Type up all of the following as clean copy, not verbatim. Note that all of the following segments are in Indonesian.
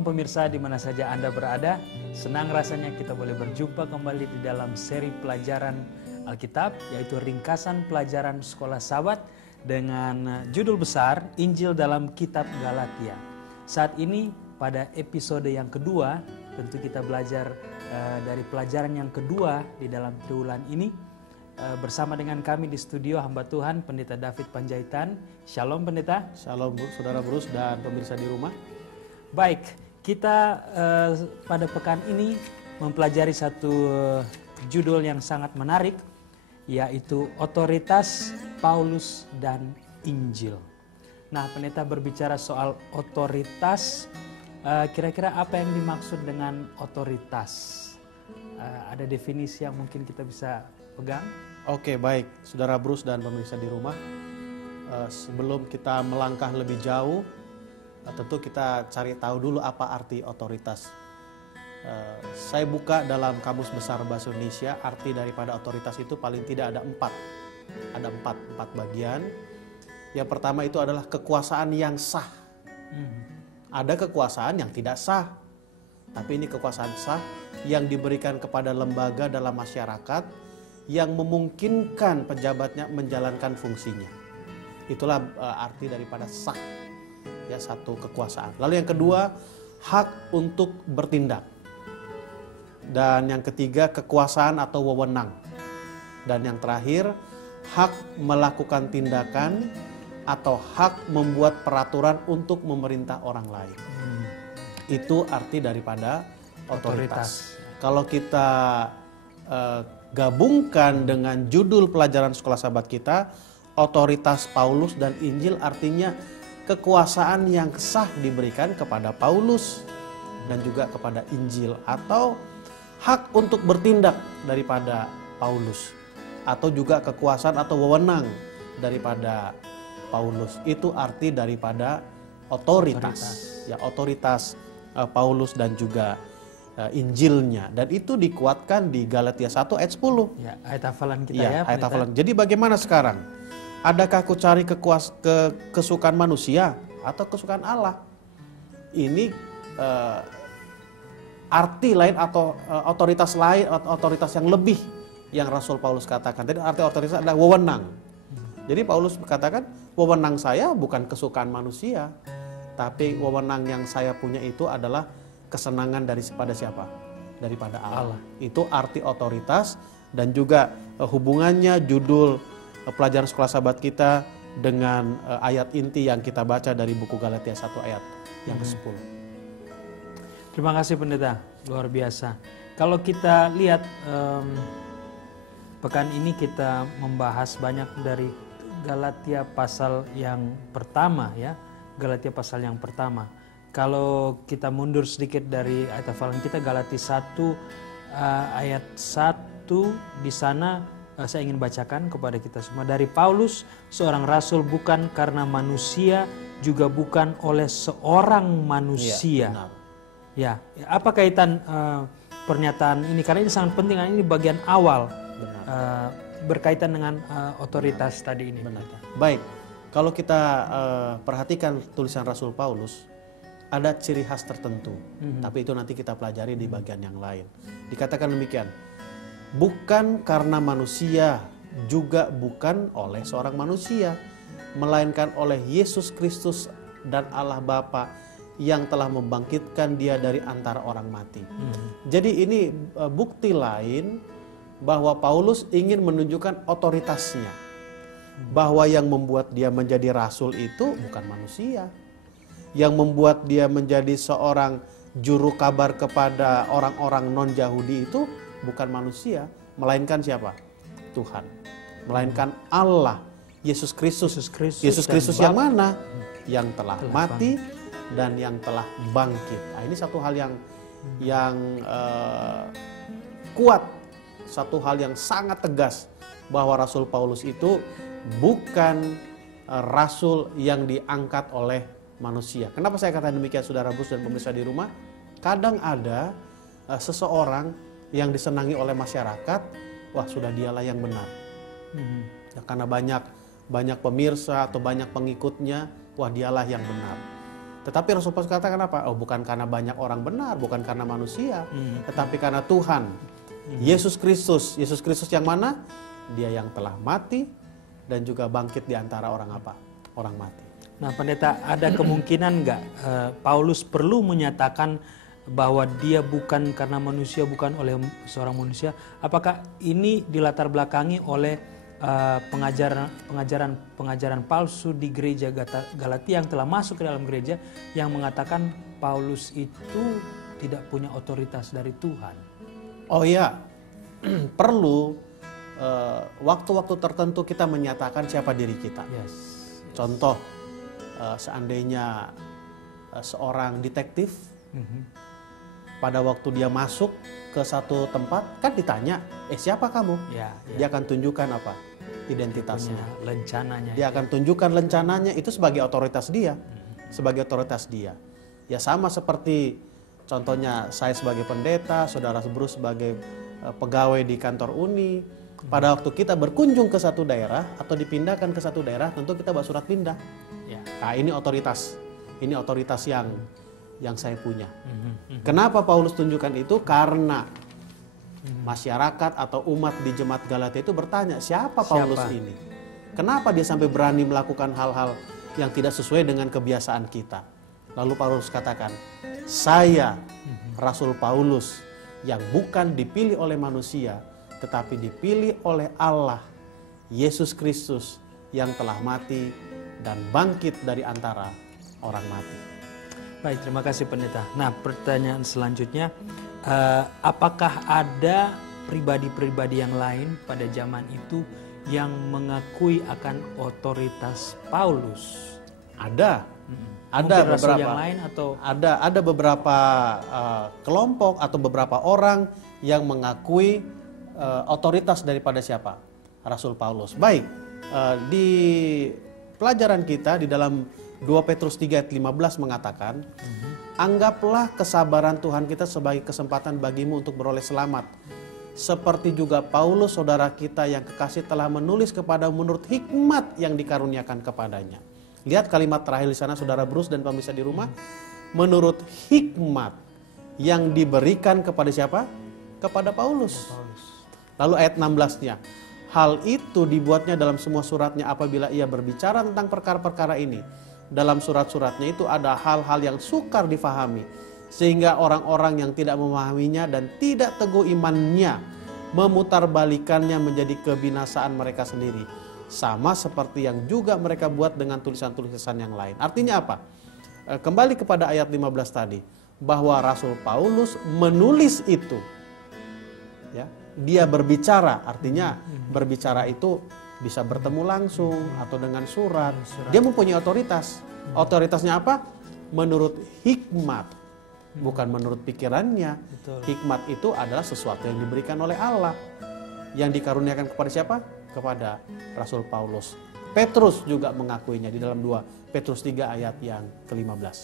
Shalom pemirsa di mana saja Anda berada. Senang rasanya kita boleh berjumpa kembali di dalam seri pelajaran Alkitab, yaitu ringkasan pelajaran sekolah Sabat dengan judul besar Injil dalam Kitab Galatia. Saat ini pada episode yang kedua, tentu kita belajar dari pelajaran yang kedua di dalam triwulan ini. Bersama dengan kami di studio hamba Tuhan Pendeta David Panjaitan. Shalom Pendeta. Shalom Saudara Bruce dan pemirsa di rumah. Baik, kita pada pekan ini mempelajari satu judul yang sangat menarik, yaitu otoritas Paulus dan Injil. Nah, pendeta berbicara soal otoritas, kira-kira apa yang dimaksud dengan otoritas? Ada definisi yang mungkin kita bisa pegang? Oke, baik Saudara Bruce dan pemirsa di rumah. Sebelum kita melangkah lebih jauh, tentu kita cari tahu dulu apa arti otoritas. Saya buka dalam Kamus Besar Bahasa Indonesia, arti daripada otoritas itu paling tidak ada empat. Ada empat bagian. Yang pertama itu adalah kekuasaan yang sah. Ada kekuasaan yang tidak sah. Tapi ini kekuasaan sah yang diberikan kepada lembaga dalam masyarakat yang memungkinkan pejabatnya menjalankan fungsinya. Itulah arti daripada sah. Ya, satu kekuasaan. Lalu yang kedua, hak untuk bertindak. Dan yang ketiga, kekuasaan atau wewenang. Dan yang terakhir, hak melakukan tindakan atau hak membuat peraturan untuk memerintah orang lain. Itu arti daripada otoritas. Kalau kita gabungkan dengan judul pelajaran sekolah Sabat kita, otoritas Paulus dan Injil, artinya kekuasaan yang sah diberikan kepada Paulus dan juga kepada Injil, atau hak untuk bertindak daripada Paulus, atau juga kekuasaan atau wewenang daripada Paulus. Itu arti daripada otoritas. Ya, otoritas Paulus dan juga Injilnya, dan itu dikuatkan di Galatia 1 ayat 10. Ya, ayat hafalan kita ya. Ayat hafalan. Jadi bagaimana sekarang? Adakah aku cari kesukaan manusia atau kesukaan Allah? Ini arti lain atau otoritas lain, otoritas yang lebih yang Rasul Paulus katakan. Jadi arti otoritas adalah wewenang. Jadi Paulus katakan, wewenang saya bukan kesukaan manusia, tapi wewenang yang saya punya itu adalah kesenangan daripada siapa? Daripada Allah. Itu arti otoritas, dan juga hubungannya judul pelajaran sekolah Sabat kita dengan ayat inti yang kita baca dari buku Galatia 1 ayat yang ke-10. Terima kasih Pendeta, luar biasa. Kalau kita lihat pekan ini kita membahas banyak dari Galatia pasal yang pertama, ya. Galatia pasal yang pertama. Kalau kita mundur sedikit dari ayat hafalan kita, Galatia 1 ayat 1, di sana saya ingin bacakan kepada kita semua. Dari Paulus, seorang rasul bukan karena manusia, juga bukan oleh seorang manusia. Ya, apa kaitan pernyataan ini? Karena ini sangat penting, ini bagian awal berkaitan dengan otoritas tadi ini. Benar. Baik, kalau kita perhatikan tulisan Rasul Paulus, ada ciri khas tertentu, tapi itu nanti kita pelajari di bagian yang lain. Dikatakan demikian, bukan karena manusia, juga bukan oleh seorang manusia, melainkan oleh Yesus Kristus dan Allah Bapa yang telah membangkitkan dia dari antara orang mati. Jadi ini bukti lain bahwa Paulus ingin menunjukkan otoritasnya, bahwa yang membuat dia menjadi rasul itu bukan manusia. Yang membuat dia menjadi seorang juru kabar kepada orang-orang non-Yahudi itu bukan manusia, melainkan siapa? Tuhan. Melainkan Allah, Yesus Kristus. Yesus Kristus yang mana? Yang telah mati dan yang telah bangkit. Nah, ini satu hal yang kuat, satu hal yang sangat tegas, bahwa Rasul Paulus itu bukan rasul yang diangkat oleh manusia. Kenapa saya katakan demikian, Saudara Bus dan pemirsa di rumah? Kadang ada seseorang yang disenangi oleh masyarakat, wah sudah dialah yang benar. Ya, karena banyak pemirsa atau banyak pengikutnya, wah dialah yang benar. Tetapi Rasul Paulus katakan apa? Oh, bukan karena banyak orang benar, bukan karena manusia, tetapi karena Tuhan. Yesus Kristus. Yesus Kristus yang mana? Dia yang telah mati dan juga bangkit di antara orang apa? Orang mati. Nah, pendeta, ada kemungkinan nggak Paulus perlu menyatakan bahwa dia bukan karena manusia, bukan oleh seorang manusia? Apakah ini dilatar belakangi oleh pengajaran palsu di gereja Galatia yang telah masuk ke dalam gereja, yang mengatakan Paulus itu tidak punya otoritas dari Tuhan? Oh iya, perlu waktu-waktu tertentu kita menyatakan siapa diri kita. Yes. Contoh, seandainya seorang detektif pada waktu dia masuk ke satu tempat kan ditanya, siapa kamu? Ya. Dia akan tunjukkan apa? Identitasnya. Punya lencananya. Dia akan tunjukkan lencananya, itu sebagai otoritas dia. Sebagai otoritas dia. Ya sama seperti contohnya saya sebagai pendeta, saudara Bruce sebagai pegawai di kantor Uni. Pada waktu kita berkunjung ke satu daerah atau dipindahkan ke satu daerah, tentu kita bawa surat pindah. Ya. Nah, ini otoritas. Ini otoritas yang saya punya. Kenapa Paulus tunjukkan itu? Karena masyarakat atau umat di jemaat Galatia itu bertanya, siapa Paulus ini? Kenapa dia sampai berani melakukan hal-hal yang tidak sesuai dengan kebiasaan kita? Lalu Paulus katakan, saya Rasul Paulus yang bukan dipilih oleh manusia, tetapi dipilih oleh Allah, Yesus Kristus yang telah mati dan bangkit dari antara orang mati. Baik, terima kasih pendeta. Nah, pertanyaan selanjutnya, apakah ada pribadi-pribadi yang lain pada zaman itu yang mengakui akan otoritas Paulus? Ada. Ada beberapa yang lain atau ada beberapa kelompok atau beberapa orang yang mengakui otoritas daripada siapa? Rasul Paulus. Baik, di pelajaran kita di dalam 2 Petrus 3 ayat 15 mengatakan, anggaplah kesabaran Tuhan kita sebagai kesempatan bagimu untuk beroleh selamat. Seperti juga Paulus saudara kita yang kekasih telah menulis kepada menurut hikmat yang dikaruniakan kepadanya. Lihat kalimat terakhir di sana saudara Bruce dan pemirsa di rumah. Menurut hikmat yang diberikan kepada siapa? Kepada Paulus. Lalu ayat 16-nya. Hal itu dibuatnya dalam semua suratnya apabila ia berbicara tentang perkara-perkara ini. Dalam surat-suratnya itu ada hal-hal yang sukar difahami. Sehingga orang-orang yang tidak memahaminya dan tidak teguh imannya memutarbalikannya menjadi kebinasaan mereka sendiri. Sama seperti yang juga mereka buat dengan tulisan-tulisan yang lain. Artinya apa? Kembali kepada ayat 15 tadi. Bahwa Rasul Paulus menulis itu. Ya, dia berbicara, artinya berbicara itu bisa bertemu langsung atau dengan surat. Dia mempunyai otoritas. Otoritasnya apa? Menurut hikmat, bukan menurut pikirannya. Betul. Hikmat itu adalah sesuatu yang diberikan oleh Allah, yang dikaruniakan kepada siapa? Kepada Rasul Paulus. Petrus juga mengakuinya di dalam 2 Petrus 3 ayat yang ke-15.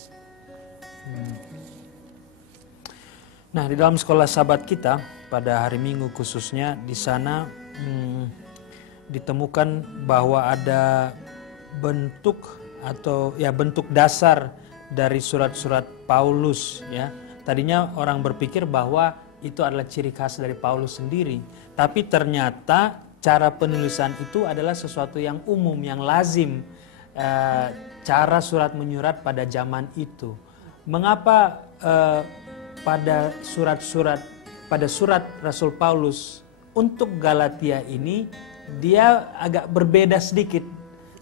Nah, di dalam sekolah sahabat kita pada hari Minggu khususnya, di sana ditemukan bahwa ada bentuk atau ya bentuk dasar dari surat-surat Paulus ya. Tadinya orang berpikir bahwa itu adalah ciri khas dari Paulus sendiri, tapi ternyata cara penulisan itu adalah sesuatu yang umum, yang lazim, cara surat menyurat pada zaman itu. Mengapa pada surat Rasul Paulus untuk Galatia ini dia agak berbeda sedikit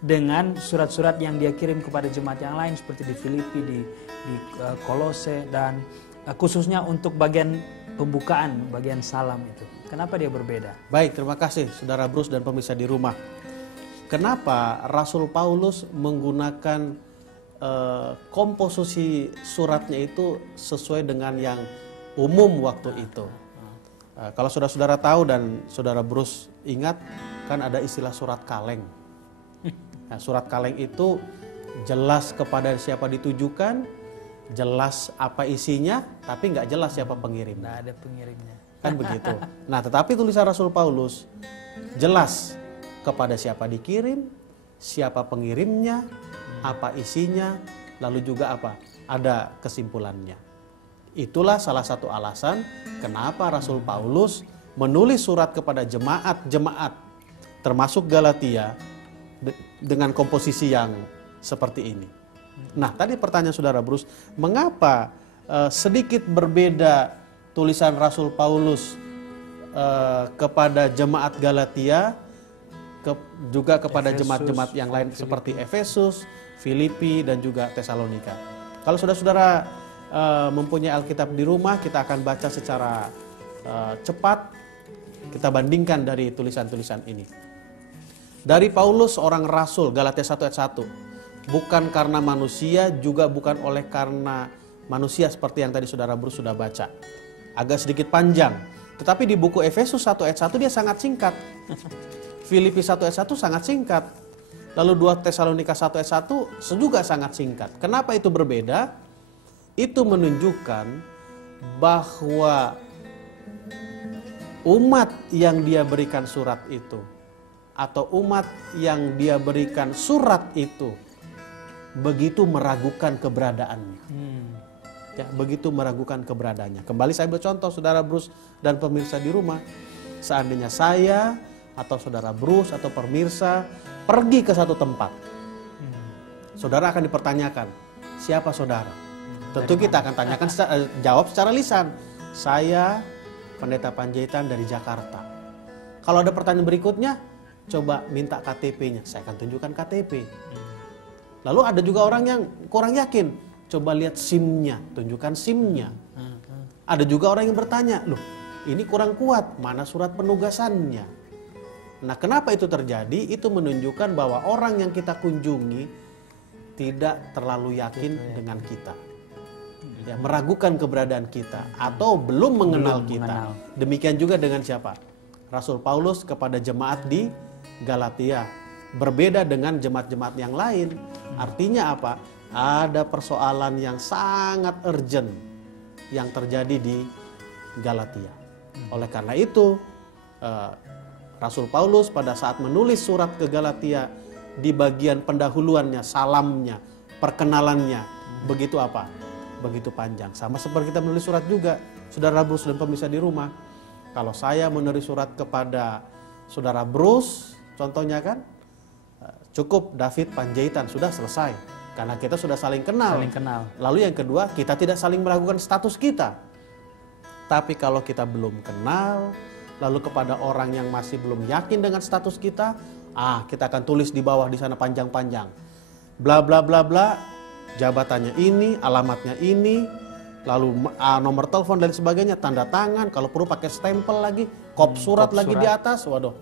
dengan surat-surat yang dia kirim kepada jemaat yang lain seperti di Filipi, di Kolose, dan khususnya untuk bagian pembukaan, bagian salam itu. Kenapa dia berbeda? Baik, terima kasih saudara Bruce dan pemirsa di rumah. Kenapa Rasul Paulus menggunakan komposisi suratnya itu sesuai dengan yang umum waktu itu? Kalau saudara-saudara tahu dan saudara Bruce ingat, kan ada istilah surat kaleng. Nah, surat kaleng itu jelas kepada siapa ditujukan, jelas apa isinya, tapi nggak jelas siapa pengirimnya. Nggak ada pengirimnya. Kan begitu. Nah, tetapi tulisan Rasul Paulus jelas kepada siapa dikirim, siapa pengirimnya, apa isinya, lalu juga apa? Ada kesimpulannya. Itulah salah satu alasan kenapa Rasul Paulus menulis surat kepada jemaat-jemaat termasuk Galatia dengan komposisi yang seperti ini. Nah, tadi pertanyaan Saudara Bruce, mengapa sedikit berbeda tulisan Rasul Paulus kepada jemaat Galatia, juga kepada jemaat-jemaat yang lain seperti Efesus, Filipi, dan juga Tesalonika. Kalau saudara-saudara mempunyai Alkitab di rumah, kita akan baca secara cepat, kita bandingkan dari tulisan-tulisan ini. Dari Paulus, seorang rasul, Galatia 1 ayat 1, bukan karena manusia, juga bukan oleh karena manusia seperti yang tadi saudara Bruce sudah baca. Agak sedikit panjang, tetapi di buku Efesus 1 ayat 1 dia sangat singkat. Filipi 1 ayat 1 sangat singkat. Lalu 2 Tesalonika 1 ayat 1 juga sangat singkat. Kenapa itu berbeda? Itu menunjukkan bahwa umat yang dia berikan surat itu, atau umat yang dia berikan surat itu, begitu meragukan keberadaannya. Ya, begitu meragukan keberadaannya. Kembali saya ambil contoh, saudara Bruce dan pemirsa di rumah. Seandainya saya atau saudara Bruce atau pemirsa pergi ke satu tempat, saudara akan dipertanyakan, siapa saudara? Tentu kita akan tanyakan, jawab secara lisan, saya Pendeta Panjaitan dari Jakarta. Kalau ada pertanyaan berikutnya, coba minta KTP-nya, saya akan tunjukkan KTP. Lalu ada juga orang yang kurang yakin, coba lihat SIM-nya, tunjukkan SIM-nya. Ada juga orang yang bertanya, loh ini kurang kuat, mana surat penugasannya? Nah, kenapa itu terjadi? Itu menunjukkan bahwa orang yang kita kunjungi tidak terlalu yakin dengan kita. Ya, meragukan keberadaan kita atau belum mengenal kita. Demikian juga dengan siapa? Rasul Paulus kepada jemaat di Galatia. Berbeda dengan jemaat-jemaat yang lain. Artinya apa? Ada persoalan yang sangat urgent yang terjadi di Galatia. Oleh karena itu, Rasul Paulus pada saat menulis surat ke Galatia, di bagian pendahuluannya, salamnya, perkenalannya, begitu apa? Begitu panjang. Sama seperti kita menulis surat juga, saudara Bruce dan pemirsa di rumah. Kalau saya menulis surat kepada saudara Bruce, contohnya kan, cukup David Panjaitan, sudah selesai. Karena kita sudah saling kenal. Lalu yang kedua, kita tidak saling meragukan status kita. Tapi kalau kita belum kenal, lalu kepada orang yang masih belum yakin dengan status kita, kita akan tulis di bawah di sana panjang-panjang. Bla bla bla bla, jabatannya ini, alamatnya ini, lalu nomor telepon dan sebagainya, tanda tangan, kalau perlu pakai stempel lagi, kop surat lagi di atas. Waduh,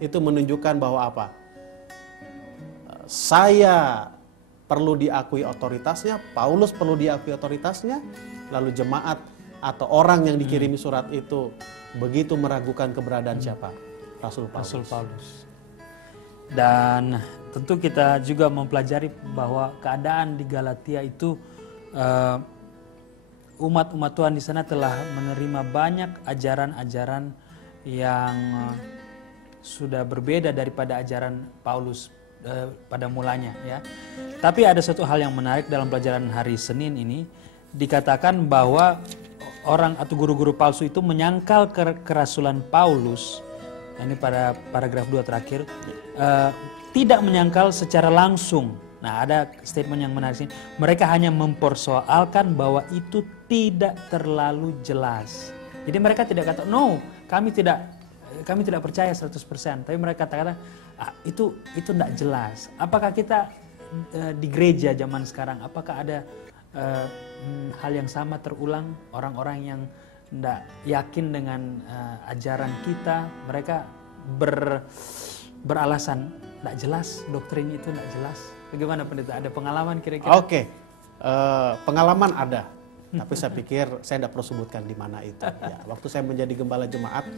itu menunjukkan bahwa apa? Saya perlu diakui otoritasnya, Paulus perlu diakui otoritasnya, lalu jemaat atau orang yang dikirimi surat itu begitu meragukan keberadaan siapa? Rasul Paulus. Dan tentu kita juga mempelajari bahwa keadaan di Galatia itu umat-umat Tuhan di sana telah menerima banyak ajaran-ajaran yang sudah berbeda daripada ajaran Paulus pada mulanya, ya. Tapi ada satu hal yang menarik dalam pelajaran hari Senin ini, dikatakan bahwa orang atau guru-guru palsu itu menyangkal kerasulan Paulus. Ini pada paragraf 2 terakhir, tidak menyangkal secara langsung. Nah, ada statement yang menarik sini. Mereka hanya mempersoalkan bahwa itu tidak terlalu jelas. Jadi mereka tidak kata, no, kami tidak percaya 100%. Tapi mereka kata, itu tidak jelas. Apakah kita di gereja zaman sekarang, apakah ada hal yang sama terulang? Orang-orang yang tidak yakin dengan ajaran kita, mereka beralasan tidak jelas, doktrin itu tidak jelas. Bagaimana pendeta? Ada pengalaman kira-kira? Oke, pengalaman ada, tapi saya pikir saya tidak perlu sebutkan di mana itu. Ya, waktu saya menjadi gembala jemaat,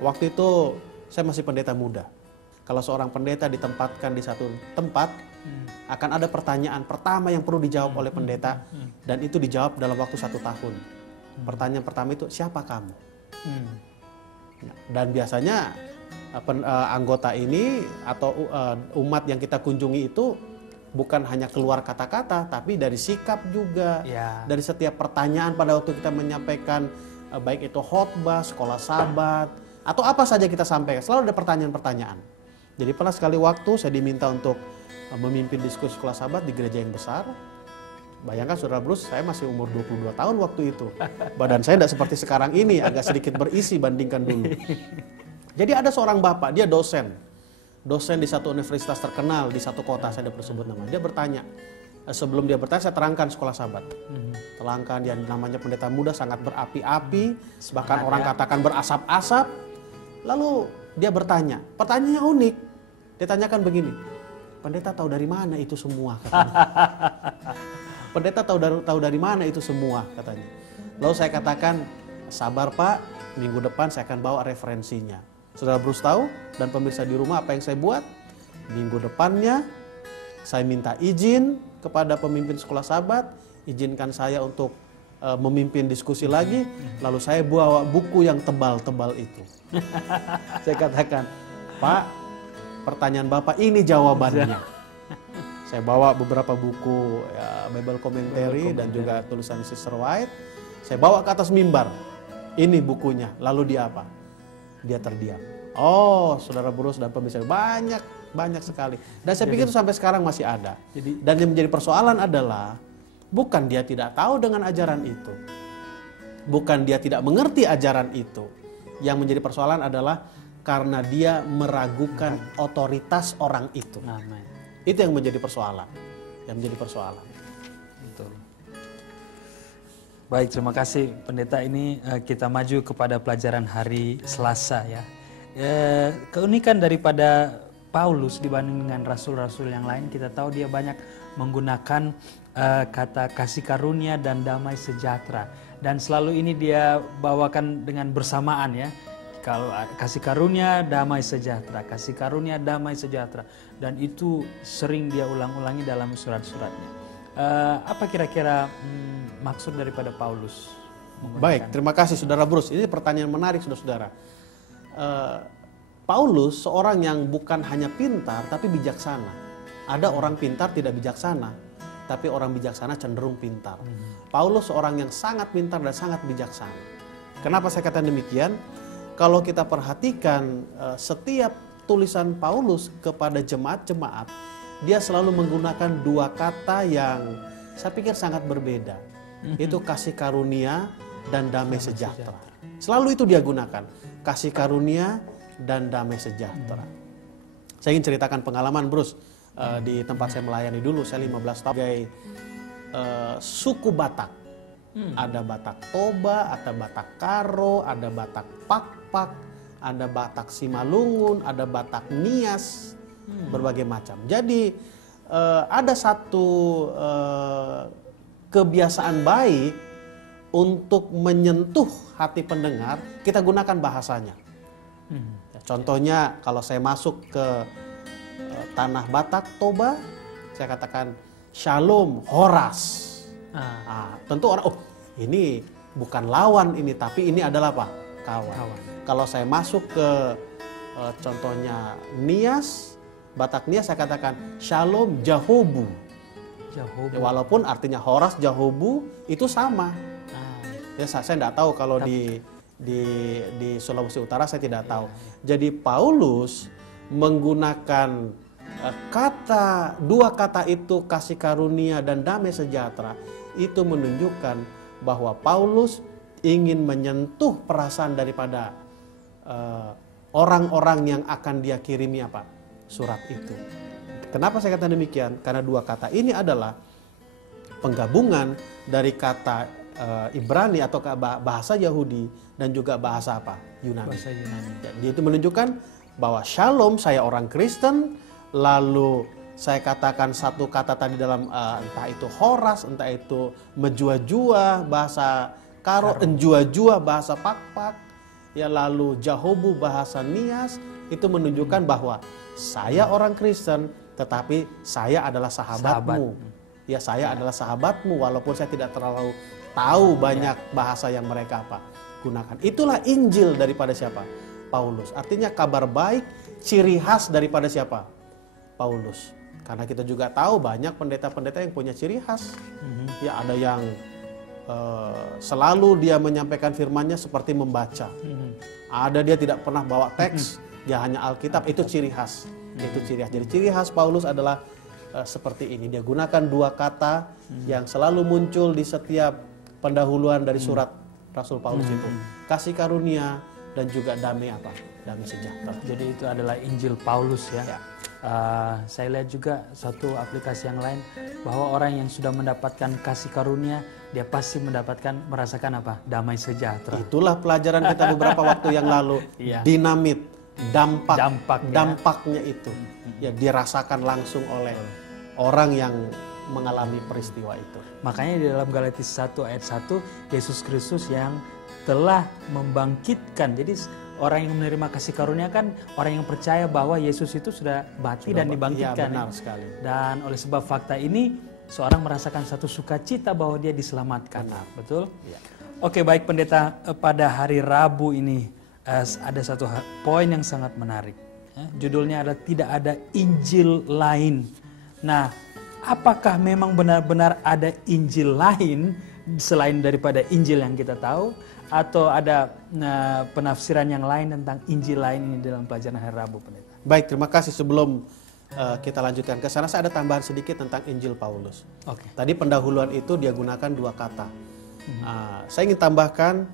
waktu itu saya masih pendeta muda. Kalau seorang pendeta ditempatkan di satu tempat, akan ada pertanyaan pertama yang perlu dijawab oleh pendeta, dan itu dijawab dalam waktu 1 tahun. Pertanyaan pertama itu, siapa kamu? Dan biasanya anggota ini atau umat yang kita kunjungi itu bukan hanya keluar kata-kata, tapi dari sikap juga. Ya. Dari setiap pertanyaan pada waktu kita menyampaikan, baik itu khotbah, sekolah sabat, atau apa saja kita sampaikan, selalu ada pertanyaan-pertanyaan. Jadi pernah sekali waktu saya diminta untuk memimpin diskusi sekolah sabat di gereja yang besar. Bayangkan Saudara Bruce, saya masih umur 22 tahun waktu itu. Badan saya tidak seperti sekarang ini, agak sedikit berisi bandingkan dulu. Jadi ada seorang bapak, dia dosen di satu universitas terkenal di satu kota, saya tidak perlu sebut nama. Dia bertanya, sebelum dia bertanya saya terangkan sekolah sabat. Terangkan, dia namanya pendeta muda, sangat berapi-api, bahkan orang katakan berasap-asap. Lalu dia bertanya, pertanyaannya unik. Dia tanyakan begini, pendeta tahu dari mana itu semua, katanya. Pendeta tahu dari mana itu semua, katanya. Lalu saya katakan, sabar Pak, minggu depan saya akan bawa referensinya. Saudara Bruce tahu dan pemirsa di rumah apa yang saya buat? Minggu depannya saya minta izin kepada pemimpin sekolah sabat, izinkan saya untuk memimpin diskusi lagi, lalu saya bawa buku yang tebal-tebal itu. Saya katakan, Pak, pertanyaan Bapak ini jawabannya. Saya bawa beberapa buku Bible Commentary dan juga tulisan Sister White. Saya bawa ke atas mimbar. Ini bukunya. Lalu dia apa? Dia terdiam. Oh, Saudara Bruce dan pemirsa, banyak sekali. Dan saya pikir itu sampai sekarang masih ada. Dan yang menjadi persoalan adalah bukan dia tidak tahu dengan ajaran itu. Bukan dia tidak mengerti ajaran itu. Yang menjadi persoalan adalah karena dia meragukan otoritas orang itu. Amen. Itu yang menjadi persoalan. Betul. Baik, terima kasih Pendeta. Ini kita maju kepada pelajaran hari Selasa ya. Keunikan daripada Paulus dibanding dengan rasul-rasul yang lain, kita tahu dia banyak menggunakan kata kasih karunia dan damai sejahtera. Dan selalu ini dia bawakan dengan bersamaan ya. Kalau kasih karunia, damai sejahtera, kasih karunia, damai sejahtera. Dan itu sering dia ulang-ulangi dalam surat-suratnya. Apa kira-kira maksud daripada Paulus? Baik, terima kasih Saudara Bruce. Ini pertanyaan menarik Saudara-saudara. Paulus seorang yang bukan hanya pintar tapi bijaksana. Ada orang pintar tidak bijaksana, tapi orang bijaksana cenderung pintar. Paulus seorang yang sangat pintar dan sangat bijaksana. Kenapa saya katakan demikian? Kalau kita perhatikan setiap tulisan Paulus kepada jemaat-jemaat, dia selalu menggunakan dua kata yang saya pikir sangat berbeda. Itu kasih karunia dan damai sejahtera. Selalu itu dia gunakan, kasih karunia dan damai sejahtera. Saya ingin ceritakan pengalaman Bruce di tempat saya melayani dulu. Saya 15 tahun sebagai suku Batak. Ada Batak Toba, ada Batak Karo, ada Batak Pakpak, ada Batak Simalungun, ada Batak Nias, berbagai macam. Jadi ada satu kebiasaan baik untuk menyentuh hati pendengar, kita gunakan bahasanya. Contohnya kalau saya masuk ke tanah Batak Toba, saya katakan Shalom Horas. Tentu orang, oh ini bukan lawan ini, tapi ini adalah apa? Kawan. Kalau saya masuk ke contohnya Nias, Batak Nias, saya katakan Shalom Jahobu. Ya, walaupun artinya Horas Jahobu itu sama. Ya, saya tidak tahu kalau di Sulawesi Utara, saya tidak tahu. Jadi Paulus menggunakan dua kata itu, kasih karunia dan damai sejahtera, itu menunjukkan bahwa Paulus ingin menyentuh perasaan daripada orang-orang yang akan dia kirimi apa? Surat itu. Kenapa saya katakan demikian? Karena dua kata ini adalah penggabungan dari kata Ibrani atau bahasa Yahudi dan juga bahasa apa? Yunani. Bahasa Yunani. Jadi itu menunjukkan bahwa Shalom, saya orang Kristen, lalu saya katakan satu kata tadi dalam entah itu Horas, entah itu Mejua-jua bahasa Karo, Enjua-jua bahasa Pakpak, ya lalu Jahobu bahasa Nias, itu menunjukkan bahwa saya orang Kristen, tetapi saya adalah sahabatmu. Ya, saya adalah sahabatmu walaupun saya tidak terlalu tahu banyak bahasa yang mereka gunakan. Itulah Injil daripada siapa? Paulus. Artinya kabar baik, ciri khas daripada siapa? Paulus. Karena kita juga tahu banyak pendeta-pendeta yang punya ciri khas. Ya, ada yang selalu dia menyampaikan firman-Nya seperti membaca. Ada dia tidak pernah bawa teks, dia hanya Alkitab. Itu ciri khas. Itu ciri khas. Jadi ciri khas Paulus adalah seperti ini. Dia gunakan dua kata yang selalu muncul di setiap pendahuluan dari surat Rasul Paulus itu. Kasih karunia dan juga damai apa? Damai sejahtera. Jadi itu adalah Injil Paulus ya. Saya lihat juga satu aplikasi yang lain bahwa orang yang sudah mendapatkan kasih karunia, dia pasti merasakan apa? Damai sejahtera. Itulah pelajaran kita beberapa waktu yang lalu. Dinamit, dampaknya itu ya dirasakan langsung oleh orang yang mengalami peristiwa itu. Makanya di dalam Galatia 1 ayat 1, Yesus Kristus yang telah membangkitkan. Jadi orang yang menerima kasih karunia kan orang yang percaya bahwa Yesus itu sudah mati dan dibangkitkan. Benar sekali. Dan oleh sebab fakta ini, seorang merasakan satu sukacita bahwa dia diselamatkan. Betul? Ya. Oke, baik pendeta, pada hari Rabu ini ada satu poin yang sangat menarik. Judulnya adalah tidak ada Injil lain. Nah, apakah memang benar-benar ada Injil lain selain daripada Injil yang kita tahu? Atau ada penafsiran yang lain tentang Injil lain ini dalam pelajaran hari Rabu, pendeta? Baik, terima kasih. Sebelum kita lanjutkan ke sana, saya ada tambahan sedikit tentang Injil Paulus. Tadi pendahuluan itu dia gunakan dua kata. Saya ingin tambahkan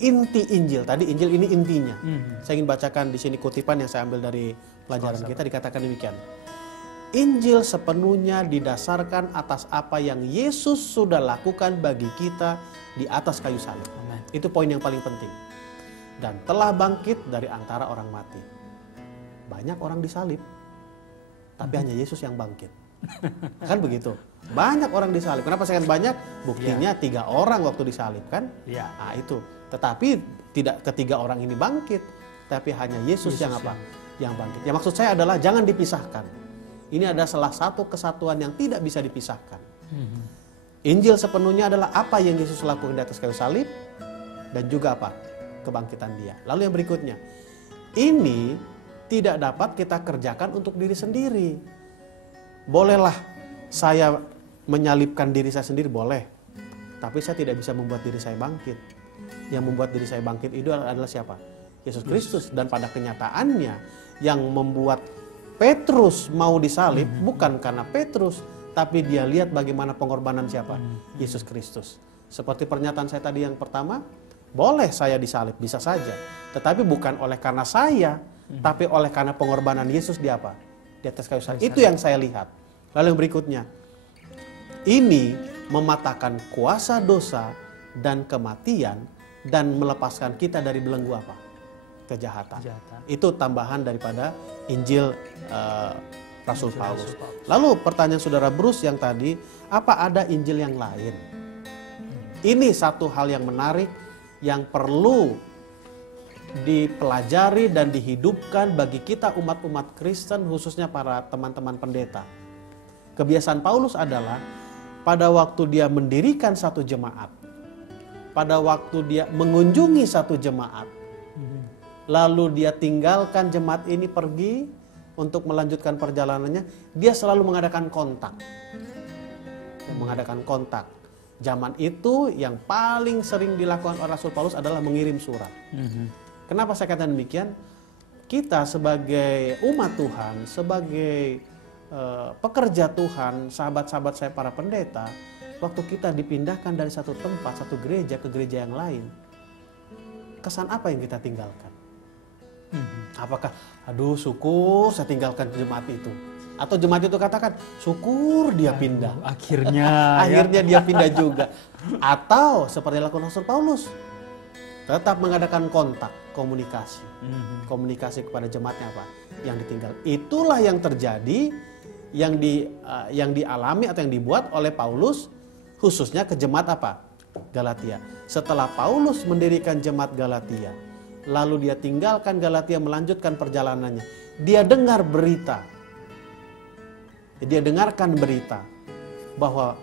inti Injil. Tadi Injil ini intinya. Saya ingin bacakan di sini kutipan yang saya ambil dari pelajaran kita, dikatakan demikian. Injil sepenuhnya didasarkan atas apa yang Yesus sudah lakukan bagi kita di atas kayu salib. Itu poin yang paling penting. Dan telah bangkit dari antara orang mati. Banyak orang disalib, tapi hanya Yesus yang bangkit. Kan begitu. Banyak orang disalib. Kenapa saya katakan banyak? Buktinya 3 orang waktu disalib kan? Nah itu. Tetapi tidak ketiga orang ini bangkit, tapi hanya Yesus yang apa? Yang bangkit. Ya maksud saya adalah jangan dipisahkan. Ini adalah salah satu kesatuan yang tidak bisa dipisahkan. Injil sepenuhnya adalah apa yang Yesus lakukan di atas kayu salib dan juga apa? Kebangkitan dia. Lalu yang berikutnya, ini tidak dapat kita kerjakan untuk diri sendiri. Bolehlah saya menyalibkan diri saya sendiri, boleh. Tapi saya tidak bisa membuat diri saya bangkit. Yang membuat diri saya bangkit itu adalah siapa? Yesus Kristus. Dan pada kenyataannya yang membuat Petrus mau disalib bukan karena Petrus, tapi dia lihat bagaimana pengorbanan siapa? Yesus Kristus. Seperti pernyataan saya tadi yang pertama, boleh saya disalib, bisa saja. Tetapi bukan oleh karena saya, tapi oleh karena pengorbanan Yesus di apa? Di atas kayu salib. Itu yang saya lihat. Lalu yang berikutnya, ini mematahkan kuasa dosa dan kematian dan melepaskan kita dari belenggu apa? Kejahatan. Itu tambahan daripada Injil Rasul Paulus. Lalu pertanyaan saudara Bruce yang tadi, apa ada Injil yang lain? Ini satu hal yang menarik yang perlu dipelajari dan dihidupkan bagi kita umat-umat Kristen, khususnya para teman-teman pendeta. Kebiasaan Paulus adalah pada waktu dia mendirikan satu jemaat, pada waktu dia mengunjungi satu jemaat, lalu dia tinggalkan jemaat ini pergi untuk melanjutkan perjalanannya, dia selalu mengadakan kontak. Zaman itu yang paling sering dilakukan oleh Rasul Paulus adalah mengirim surat. Kenapa saya katakan demikian? Kita sebagai umat Tuhan, sebagai pekerja Tuhan, sahabat-sahabat saya para pendeta, waktu kita dipindahkan dari satu tempat, satu gereja ke gereja yang lain, kesan apa yang kita tinggalkan? Apakah, aduh syukur saya tinggalkan jemaat itu? Atau jemaat itu katakan, syukur dia pindah. Akhirnya dia pindah juga. Atau seperti lakukan Rasul Paulus, tetap mengadakan kontak, komunikasi. Komunikasi kepada jemaatnya apa? Yang ditinggal. Itulah yang terjadi, yang dialami atau yang dibuat oleh Paulus, khususnya ke jemaat apa? Galatia. Setelah Paulus mendirikan jemaat Galatia, lalu dia tinggalkan Galatia, melanjutkan perjalanannya. Dia dengar berita. Dia dengarkan berita bahwa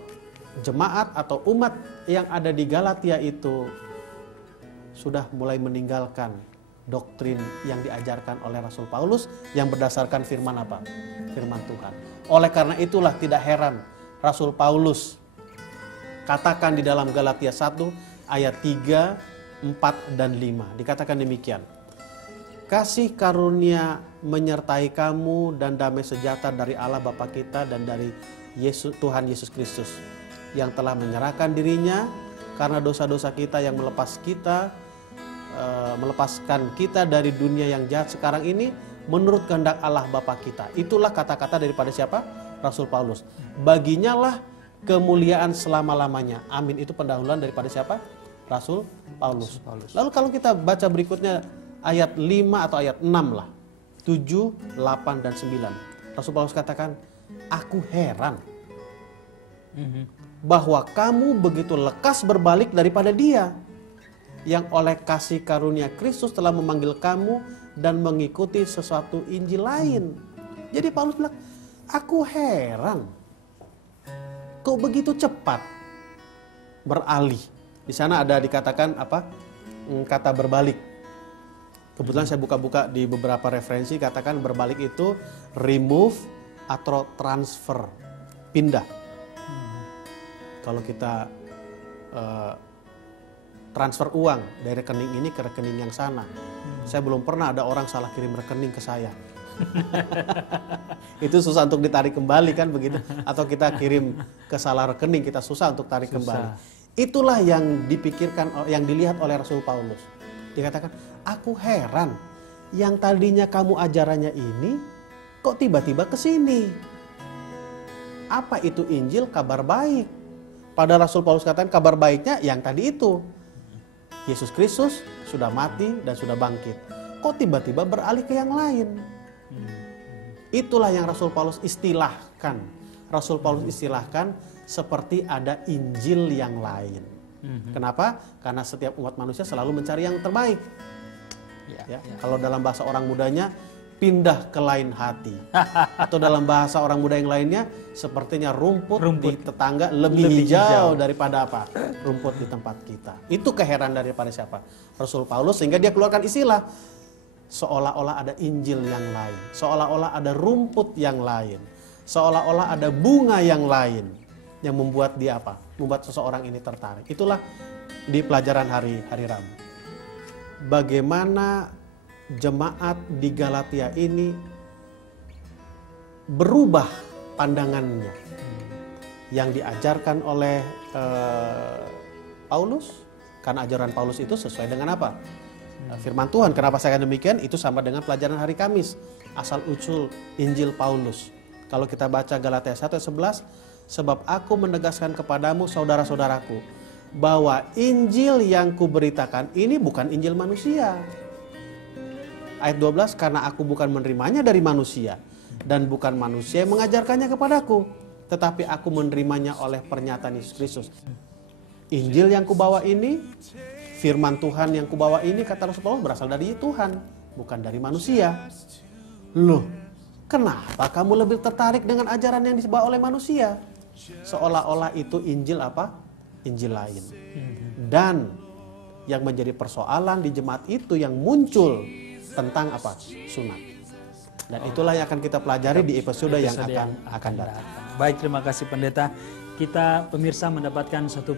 jemaat atau umat yang ada di Galatia itu sudah mulai meninggalkan doktrin yang diajarkan oleh Rasul Paulus yang berdasarkan firman apa? Firman Tuhan. Oleh karena itulah tidak heran Rasul Paulus katakan di dalam Galatia 1 ayat 3, 4, dan 5. Dikatakan demikian. Kasih karunia menyertai kamu dan damai sejahtera dari Allah Bapa kita dan dari Tuhan Yesus Kristus yang telah menyerahkan dirinya karena dosa-dosa kita yang melepaskan kita dari dunia yang jahat sekarang ini menurut kehendak Allah Bapa kita. Itulah kata-kata daripada siapa? Rasul Paulus. Baginya lah kemuliaan selama-lamanya. Amin. Itu pendahuluan daripada siapa? Rasul Paulus. Lalu kalau kita baca berikutnya ayat 5 atau ayat 6 lah. 7, 8, dan 9. Rasul Paulus katakan, aku heran bahwa kamu begitu lekas berbalik daripada Dia yang oleh kasih karunia Kristus telah memanggil kamu dan mengikuti sesuatu Injil lain. Jadi Paulus bilang, aku heran kok begitu cepat beralih. Di sana ada dikatakan apa? Kata berbalik. Kebetulan saya buka-buka di beberapa referensi katakan berbalik itu remove atau transfer, pindah. Kalau kita transfer uang dari rekening ini ke rekening yang sana. Saya belum pernah ada orang salah kirim rekening ke saya. Itu susah untuk ditarik kembali kan begitu. Atau kita kirim ke salah rekening, kita susah untuk tarik kembali. Itulah yang dipikirkan, yang dilihat oleh Rasul Paulus. Dikatakan, aku heran yang tadinya kamu ajarannya ini kok tiba-tiba ke sini. Apa itu Injil? Kabar baik. Pada Rasul Paulus katakan kabar baiknya yang tadi itu. Yesus Kristus sudah mati dan sudah bangkit. Kok tiba-tiba beralih ke yang lain? Itulah yang Rasul Paulus istilahkan. Rasul Paulus istilahkan seperti ada Injil yang lain. Kenapa? Karena setiap umat manusia selalu mencari yang terbaik. Kalau dalam bahasa orang mudanya, pindah ke lain hati. Atau dalam bahasa orang muda yang lainnya, sepertinya rumput di tetangga lebih hijau daripada apa? Rumput di tempat kita. Itu keheranan daripada siapa? Rasul Paulus, sehingga dia keluarkan istilah seolah-olah ada Injil yang lain, seolah-olah ada rumput yang lain, seolah-olah ada bunga yang lain yang membuat dia apa? Membuat seseorang ini tertarik. Itulah di pelajaran hari Rabu. Bagaimana jemaat di Galatia ini berubah pandangannya yang diajarkan oleh Paulus, karena ajaran Paulus itu sesuai dengan apa? Firman Tuhan. Kenapa saya demikian? Itu sama dengan pelajaran hari Kamis, asal usul Injil Paulus. Kalau kita baca Galatia 1:11, sebab aku menegaskan kepadamu saudara-saudaraku bahwa Injil yang kuberitakan ini bukan Injil manusia. Ayat 12, karena aku bukan menerimanya dari manusia dan bukan manusia yang mengajarkannya kepadaku, tetapi aku menerimanya oleh pernyataan Yesus Kristus. Injil yang kubawa ini, firman Tuhan yang kubawa ini, kata Rasul Paulus, berasal dari Tuhan, bukan dari manusia. Loh, kenapa kamu lebih tertarik dengan ajaran yang dibawa oleh manusia? Seolah-olah itu Injil apa? Injil lain. Dan yang menjadi persoalan di jemaat itu yang muncul tentang apa? Sunat. Dan itulah yang akan kita pelajari di episode yang akan datang. Baik, terima kasih pendeta. Kita pemirsa mendapatkan satu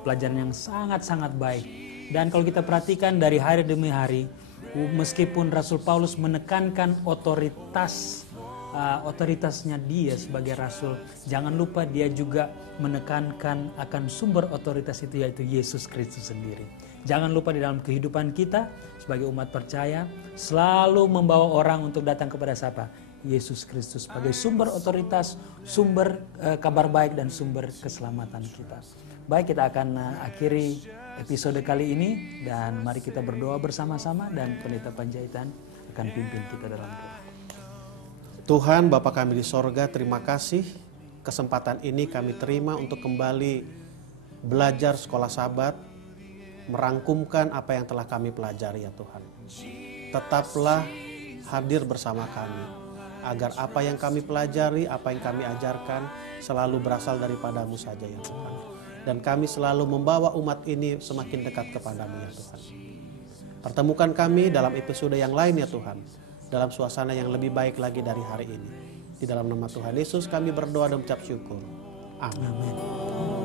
pelajaran yang sangat-sangat baik. Dan kalau kita perhatikan dari hari demi hari, meskipun Rasul Paulus menekankan otoritasnya dia sebagai rasul, jangan lupa dia juga menekankan akan sumber otoritas itu, yaitu Yesus Kristus sendiri. Jangan lupa di dalam kehidupan kita sebagai umat percaya selalu membawa orang untuk datang kepada siapa? Yesus Kristus sebagai sumber otoritas, sumber kabar baik dan sumber keselamatan kita. Baik, kita akan akhiri episode kali ini dan mari kita berdoa bersama-sama dan pendeta Panjaitan akan pimpin kita dalam doa. Tuhan Bapa kami di sorga, terima kasih kesempatan ini kami terima untuk kembali belajar sekolah Sabat, merangkumkan apa yang telah kami pelajari ya Tuhan. Tetaplah hadir bersama kami, agar apa yang kami pelajari, apa yang kami ajarkan selalu berasal daripada-Mu saja ya Tuhan. Dan kami selalu membawa umat ini semakin dekat kepadamu ya Tuhan. Pertemukan kami dalam episode yang lain ya Tuhan, dalam suasana yang lebih baik lagi dari hari ini. Di dalam nama Tuhan Yesus kami berdoa dan ucap syukur. Amin. Amin.